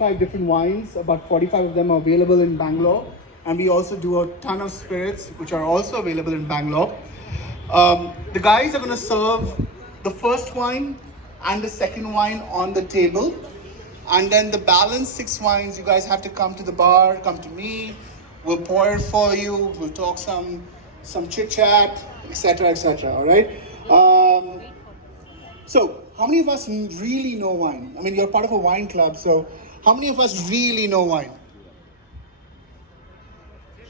5 different wines. About 45 of them are available in Bangalore. And we also do a ton of spirits, which are also available in Bangalore. The guys are going to serve the first wine and the second wine on the table. And then the balance 6 wines, you guys have to come to the bar, come to me. We'll pour it for you. We'll talk some chit chat, etc., etc. All right. So, how many of us really know wine? I mean, you're part of a wine club, so how many of us really know wine?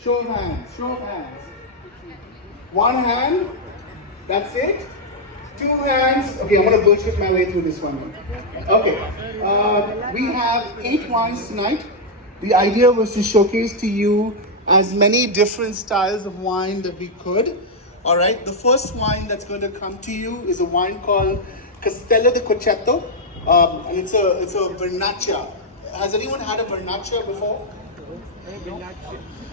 Show of hands. Show of hands. 1 hand. That's it. 2 hands. Okay, I'm gonna bullshit my way through this one. Okay. We have 8 wines tonight. The idea was to showcase to you as many different styles of wine that we could. All right. The first wine that's going to come to you is a wine called Castello di Concetto, and it's a Vernaccia. Has anyone had a Vernaccia before?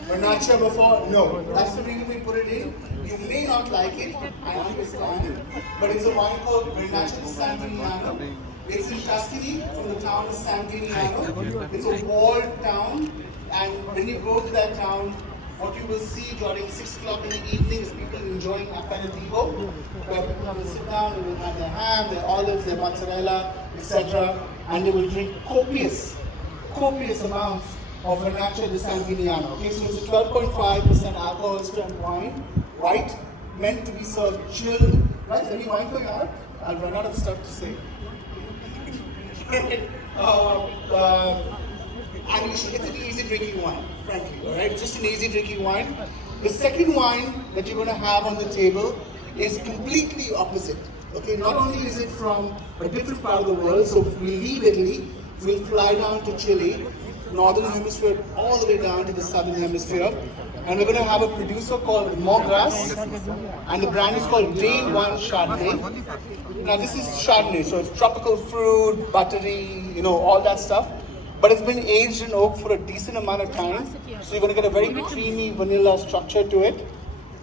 Vernaccia before? No. That's the reason we put it in. You may not like it, I understand, but it's a wine called Vernaccia di San Gimignano. It's in Tuscany, from the town of San Gimignano. It's a walled town, and when you go to that town, what you will see during 6 o'clock in the evening is people enjoying aperitivo, where people will sit down, they will have their ham, their olives, their mozzarella, etc., and they will drink copious amounts of Vernaccia di San Gimignano. Okay, so it's a 12.5% alcohol strength wine, white, meant to be served chilled. Right? Any wine going out? I'll run out of stuff to say. And it's an easy drinking wine, frankly, all right? Just an easy drinking wine. The second wine that you're going to have on the table is completely opposite. Okay, not only is it from a different part of the world, so if we leave Italy, we'll fly down to Chile, northern hemisphere, all the way down to the southern hemisphere, and we're going to have a producer called Mogras, and the brand is called Day One Chardonnay. Now this is Chardonnay, so it's tropical fruit, buttery, all that stuff. But it's been aged in oak for a decent amount of time, so you're going to get a very creamy vanilla structure to it.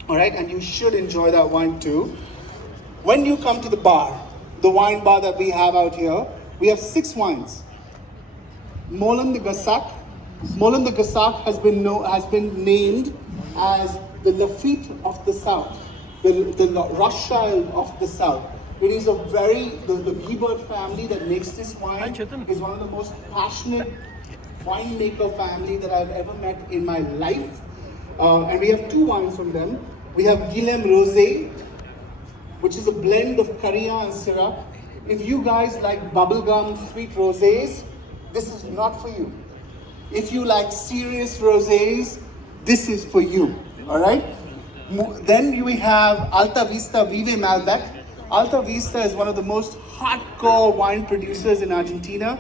All right, and you should enjoy that wine too. When you come to the bar, the wine bar that we have out here, we have 6 wines. Moulin de Gassac. Moulin de Gassac has been named as the Lafitte of the South, the Rothschild of the South. It is the Guibert family that makes this wine is one of the most passionate winemaker family that I've ever met in my life. And we have 2 wines from them. We have Guillaume Rosé, which is a blend of Carignan and Syrah. If you guys like bubblegum sweet rosés, this is not for you. If you like serious rosés, this is for you, all right? Then we have Alta Vista Vive Malbec. Alta Vista is one of the most hardcore wine producers in Argentina.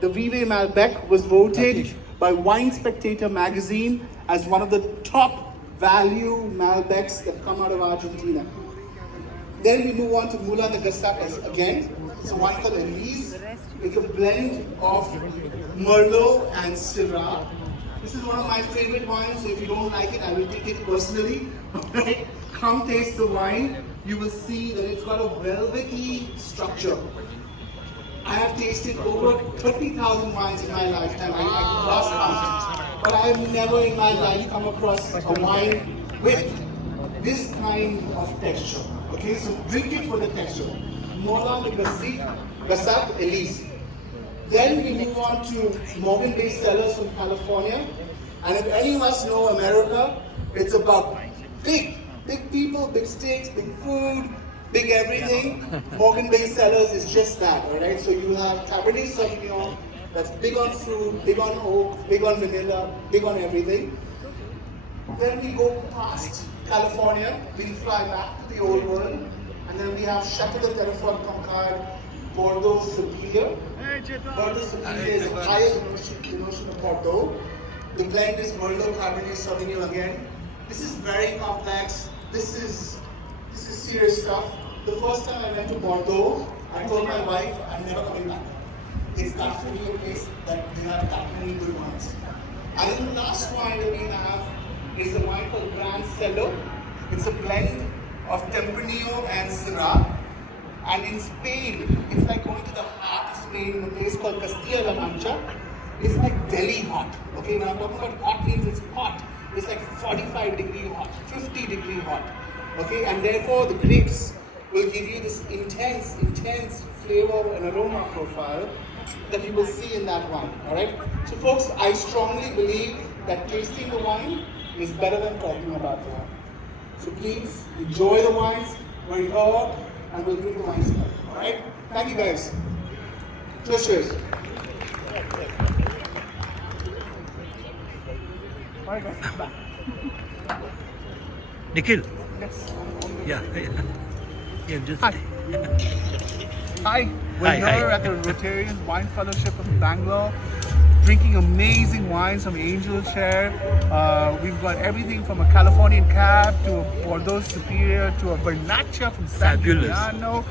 The Vive Malbec was voted by Wine Spectator magazine as one of the top value Malbecs that come out of Argentina. Then we move on to Moulin de Gassac again. It's a wine called Elise. It's a blend of Merlot and Syrah. This is one of my favorite wines, so if you don't like it, I will take it personally. Come taste the wine. You will see that it's got a velvety structure. I have tasted over 30,000 wines in my lifetime. I lost count. But I have never in my life come across a wine with this kind of texture. Okay, so drink it for the texture. Moulin de Gassac Elise. Then we move on to Morgan-based cellars from California. And if any of us know America, it's about big people, big steaks, big food, big everything. Morgan-based cellars is just that, all right? So you have Cabernet Sauvignon, that's big on fruit, big on oak, big on vanilla, big on everything. Then we go past California, we fly back to the old world, and then we have Chateau de Terrefort Concard, Bordeaux Superior. Bordeaux Superior is a higher denotion of Bordeaux. The blend is Merlot, Cabernet Sauvignon again. This is very complex. This is serious stuff. The first time I went to Bordeaux, I told my wife, I'm never coming back. It's got to be a place that we have that many good wines. And then the last wine that we have is a wine called Gran Cello. It's a blend of Tempranillo and Syrah. And in Spain, it's like going to the heart of Spain in a place called Castilla-La Mancha. is like Delhi hot. Okay, now I'm talking about hot means it's hot. It's like 45-degree hot, 50-degree hot. Okay, and therefore the grapes will give you this intense flavor and aroma profile that you will see in that wine. All right. So, folks, I strongly believe that tasting the wine is better than talking about the wine. So please enjoy the wines. We're here and we'll drink the wines together. All right. Thank you, guys. Cheers. Nikhil. Yes. Yeah. Yeah, just. Hi, we're here at the Rotarian Wine Fellowship of Bangalore, drinking amazing wines from Angel Share. We've got everything from a Californian Cab to a Bordeaux Superior to a Vernaccia from San Gimignano.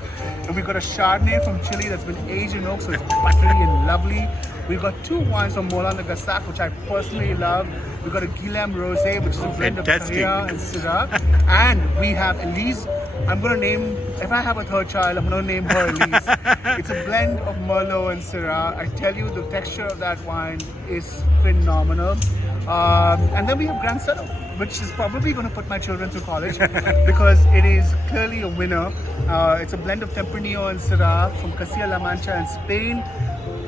And we've got a Chardonnay from Chile that's been aged in oak, so it's buttery and lovely. We've got two wines from Moulin de Gassac, which I personally love. We've got a Guilhem Rosé, which is a blend of Carrera and Syrah. And we have Elise. I'm going to name, if I have a third child, I'm going to name her Elise. It's a blend of Merlot and Syrah. I tell you, the texture of that wine is phenomenal. And then we have Gran Cello, which is probably going to put my children through college because it is clearly a winner. It's a blend of Tempranillo and Syrah from Castilla-La Mancha in Spain.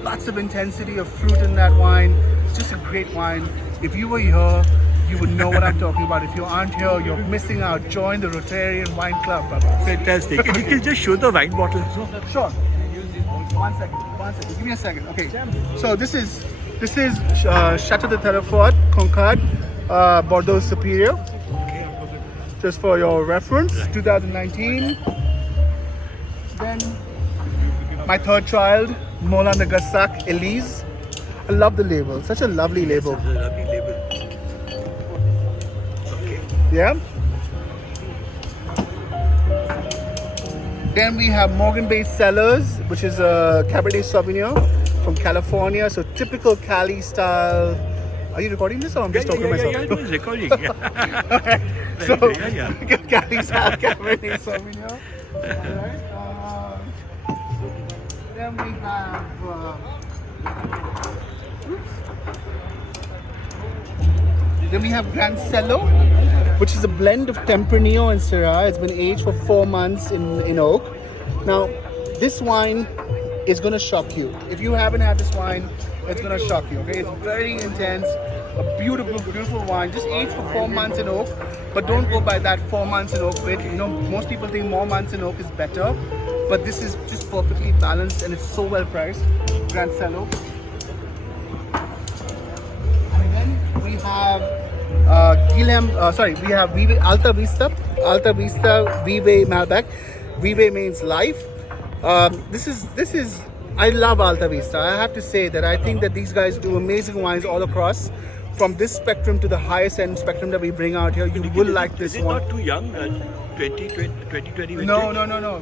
Lots of intensity of fruit in that wine. It's just a great wine. If you were here, you would know what I'm talking about. If you aren't here, you're missing out. Join the Rotarian Wine Club, Baba. Fantastic. Can you just show the wine bottle? Sure. One second. Give me a second. Okay. So this is Chateau de Terrefort, Concard, Bordeaux Superior. Just for your reference, 2019. Then my third child, Moulin de Gassac, Elise. I love the label. Such a lovely label. It's a lovely label. Yeah. Then we have Morgan Bay Cellars, which is a Cabernet Sauvignon from California. So typical Cali style. Are you recording this or I'm just talking to myself? Yeah, it was recording. Yeah. So yeah. Cali style Cabernet Sauvignon. Alright. Then we have. Then we have Gran Cello, which is a blend of Tempranillo and Syrah. It's been aged for 4 months in oak. Now, this wine is going to shock you. If you haven't had this wine, it's going to shock you. Okay, it's very intense, a beautiful wine. Just aged for 4 months in oak, but don't go by that 4 months in oak bit. You know, most people think more months in oak is better, but this is just perfectly balanced and it's so well priced. Gran Cello. And then we have we have Vive Alta Vista Vive Malbec. Vive means life. This is I love Alta Vista. I have to say that I think that these guys do amazing wines all across, from this spectrum to the highest end spectrum that we bring out here. You will like this one. Is it not too young? 2020 vintage? No.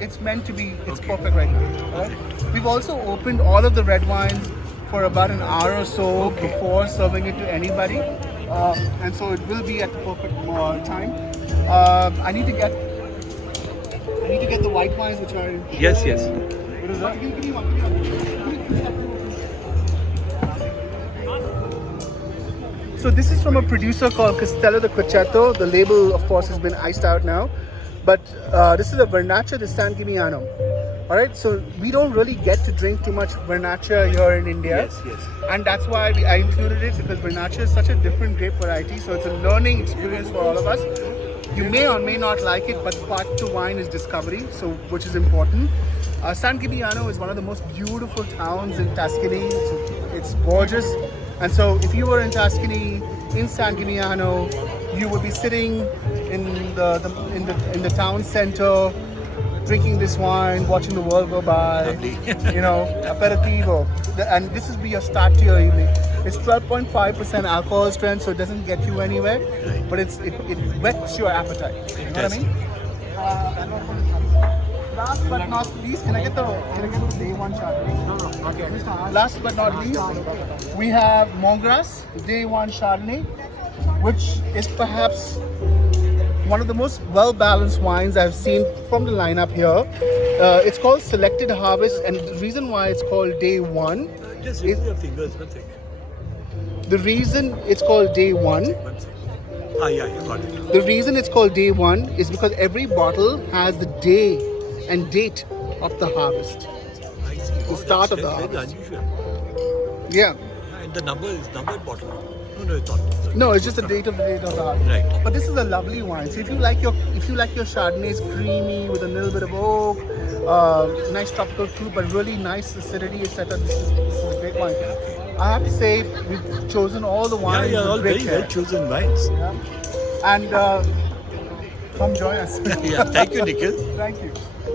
It's meant to be. It's perfect right now. Right? We've also opened all of the red wines for about an hour or so before serving it to anybody, and so it will be at the perfect time. I need to get the white wines, which are in Yes. What is that? Give me one. So this is from a producer called Castello de Croceto. The label, of course, has been iced out now, but this is a Vernaccia de San Gimignano. All right, so we don't really get to drink too much Vernaccia here in India. Yes. And that's why I included it, because Vernaccia is such a different grape variety. So it's a learning experience for all of us. You may or may not like it, but part to wine is discovery, so which is important. San Gimignano is one of the most beautiful towns in Tuscany. It's gorgeous. And so if you were in Tuscany, in San Gimignano, you would be sitting in the town center, drinking this wine, watching the world go by. Lovely. You know, aperitivo. And this will be your start to your evening. It's 12.5% alcohol strength, so it doesn't get you anywhere, but it whets your appetite. You know what I mean? Last but not least, can I get the day one Chardonnay? No. Okay. Last but not least, we have Montgras Day One Chardonnay, which is perhaps one of the most well-balanced wines I've seen from the lineup here. It's called Selected Harvest, and the reason why it's called Day One Just remove your fingers. One second. The reason it's called day one, One second. Ah, yeah, got it. the reason it's called day one is because every bottle has the day and date of the harvest. I see. The start of the That's very harvest. unusual. Yeah. And the number is numbered bottle. No, it's not. Sorry. No, it's just the date of the harvest. Right. But this is a lovely wine. So if you like your Chardonnays creamy with a little bit of oak, nice tropical fruit, but really nice acidity, etc. This is a great wine. I have to say we've chosen all the wines. Yeah, with all great very care. well chosen wines. Yeah. And come join us. Yeah, thank you, Nikhil. Thank you.